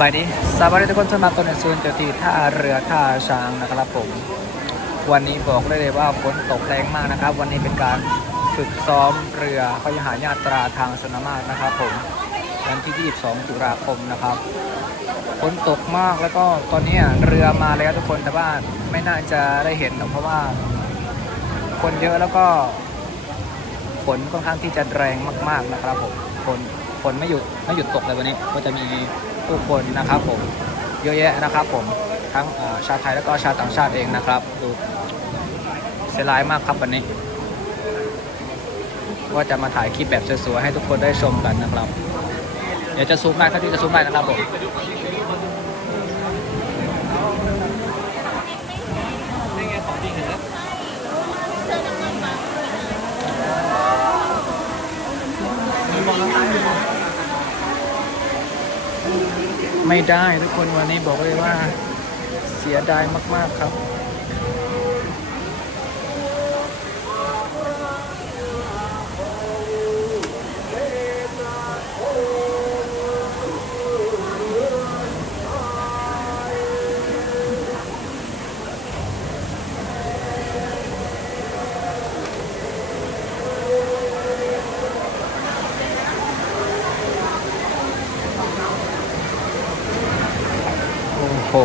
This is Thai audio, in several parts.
บายดีสวัสดีทุกคนสำหรับตัวในซูนเจ้าที่ท่าเรือท่าช้างนะครับผม วันนี้บอกได้เลยว่าฝนตกแรงมากนะครับ วันนี้เป็นการฝึกซ้อมเรือพยหายาตราทางสนามาศนะครับผมวันที่ 22 ตุลาคมนะครับฝนตกมากแล้วก็ตอนนี้เรือมาแล้วทุกคนแต่ว่าไม่น่าจะได้เห็นหรอกเพราะว่า คนเยอะแล้วก็ฝนค่อนข้างที่จะแรงมาก ๆนะครับผมฝน ฝนไม่หยุดไม่หยุดตกเลยวันนี้ ก็จะมีผู้คนนะครับผมเยอะแยะนะครับผมทั้งชาวไทยแล้วก็ชาวต่างชาติเองนะครับดูเสียดายมากครับวันนี้ ว่าจะมาถ่ายคลิปแบบสวยๆให้ทุกคนได้ชมกันนะครับ เดี๋ยวจะซูมได้เท่าที่จะซูมได้นะครับผม ไม่ได้ทุกคนวันนี้บอกเลยว่าเสียดายมาก ๆ ครับ โห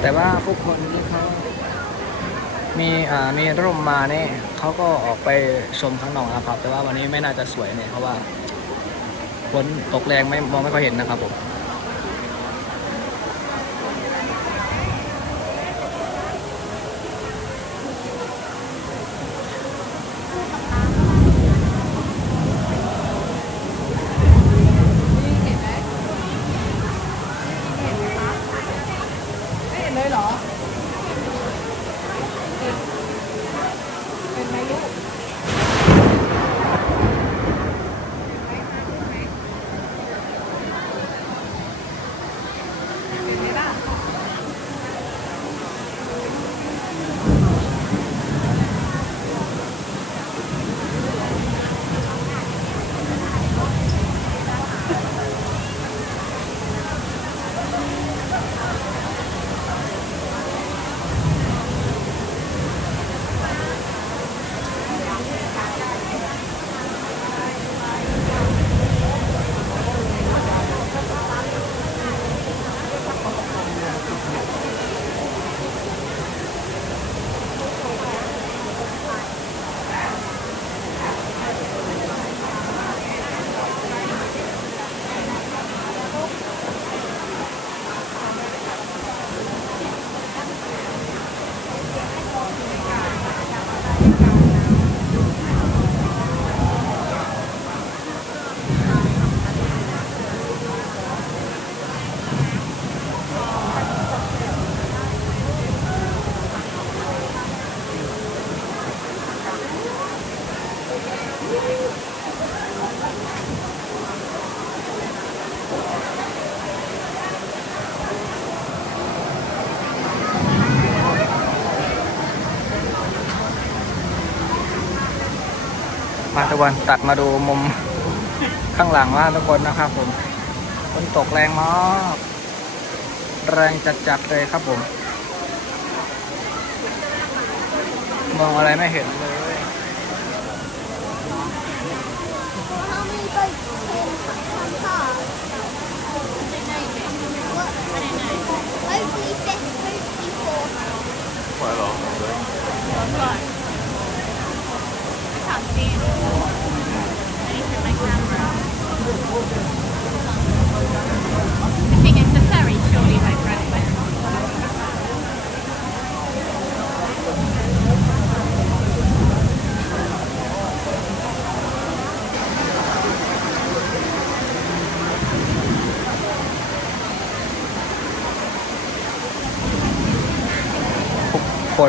แต่ว่าผู้คนที่เขามีอ่ามีร่มมาเนี่ยเขาก็ออกไปชมข้างนอกนะครับ แต่ว่าวันนี้ไม่น่าจะสวยเนี่ยเพราะว่าฝนตกแรงไม่มองไม่ค่อยเห็นนะครับผม มาตะวันตัดมาดูมุมข้างหลังว่าทุกคนนะครับผมฝนตกแรงมากแรงจัดๆเลยครับผม มองอะไรไม่เห็นเลย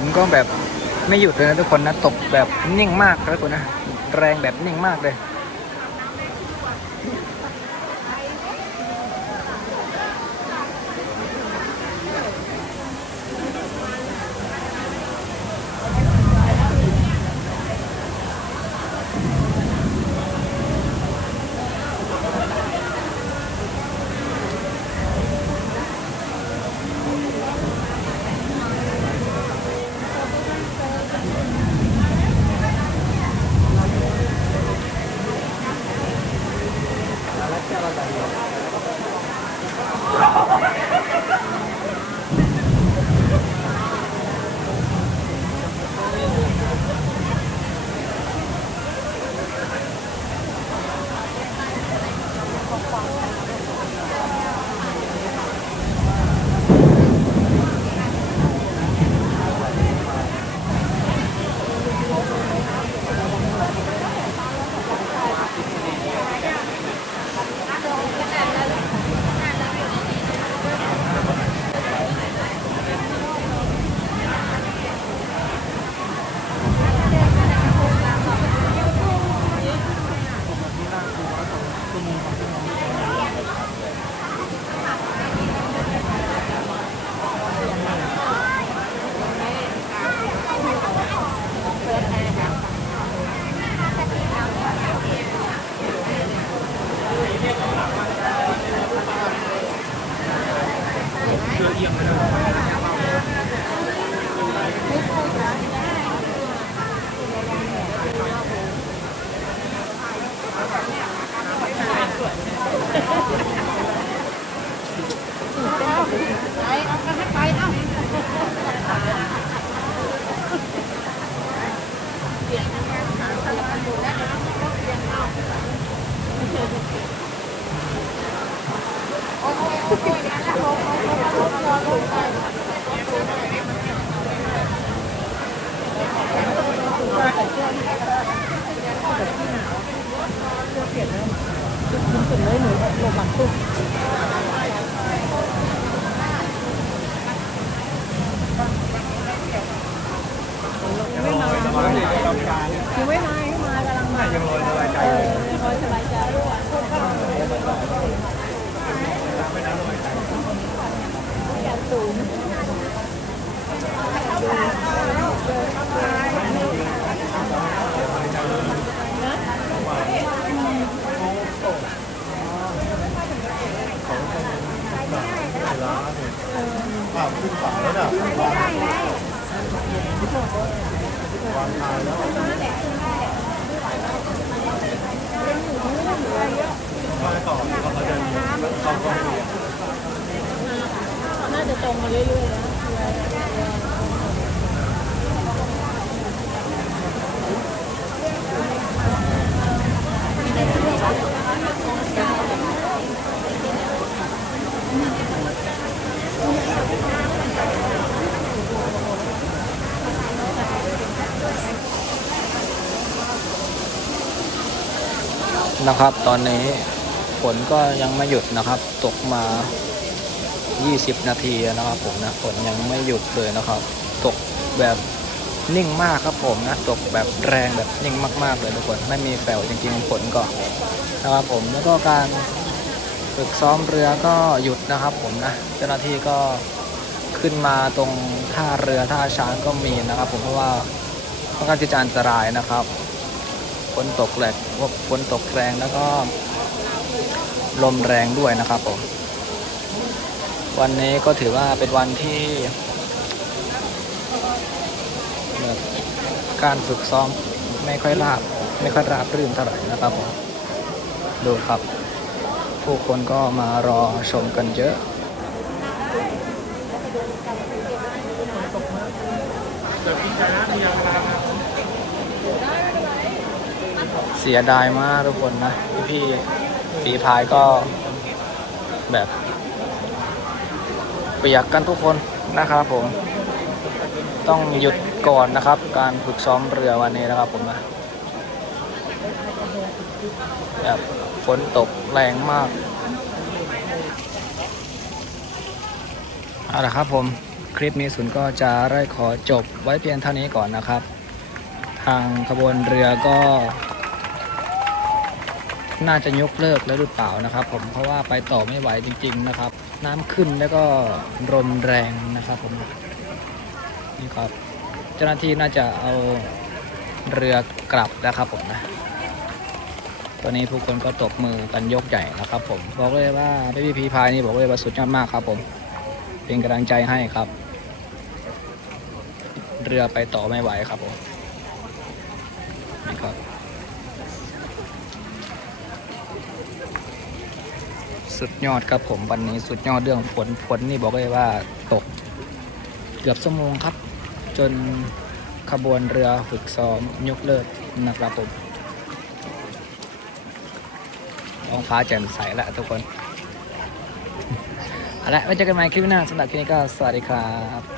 นก็แบบไม่หยุดเลยนะทุกคนนะตกแบบนิ่งมากครับทุกคนนะแรงแบบนิ่งมากเลย ยังไม่มายังมากำลังมา ยังรอสบายใจ เออคอยสบายใจอยากสูง น่าจะ ตรงมาเรื่อยๆนะนะครับ ตอนนี้ฝนก็ยังไม่หยุดนะครับ ตกมา 20 นาทีนะครับผมนะฝนยังไม่หยุดเลยนะครับ ตกแบบนิ่งมากครับผมนะตกแบบแรงแบบนิ่งมากๆเลยทุกคนไม่มีแผ่วจริงๆฝนก็นะครับผมแล้วก็การฝึกซ้อมเรือก็หยุดนะครับผมนะเจ้าหน้าที่ก็ขึ้นมาตรงท่าเรือท่าช้างก็มีนะครับ ผมเพราะว่าค่อนข้างที่จะอันตรายนะครับฝนตกแรงฝนตกแรงแล้วก็ลมแรงด้วยนะครับผม วันนี้ก็ถือว่าเป็นวันที่ การฝึกซ้อมไม่ค่อยราบ ไม่ค่อยราบรื่นเท่าไหร่นะครับผมดูครับ ผู้คนก็มารอชมกันเยอะเสียดายมากทุกคนนะ พี่ฝีพายก็แบบ ปียกกันทุกคนนะครับผมต้องหยุดก่อนนะครับ การฝึกซ้อมเรือวันนี้นะครับผมนะแบบฝนตกแรงมากเอาละครับผมคลิปนี้ศูนย์ก็จะได้ขอจบไว้เพียงเท่านี้ก่อนนะครับ ทางขบวนเรือก็ น่าจะยกเลิกแล้วหรือเปล่านะครับ ผมเพราะว่าไปต่อไม่ไหวจริง ๆนะครับ น้ำขึ้นแล้วก็ลมแรงนะครับผมนี่ครับเจ้าหน้าที่น่าจะเอาเรือกลับแล้วครับผมนะตอนนี้ผู้คนก็ตบมือกันยกใหญ่นะครับ ผมบอกเลยว่าพี่พีพีพายนี่บอกเลยว่าสุดยอดมากครับ ผมเป็นกำลังใจให้ครับ เรือไปต่อไม่ไหวครับผมนี่ครับ สุดยอดครับผมวันนี้สุดยอดเรื่องฝนฝนนี่บอกเลยว่าตก เกือบชั่วโมงครับ จนขบวนเรือฝึกซ้อมยกเลิกนะครับผมท้องฟ้าแจ่มใสแล้วทุกคน เอาละไว้เจอกันใหม่คลิปหน้าสำหรับคลิปนี้ก็สวัสดีครับ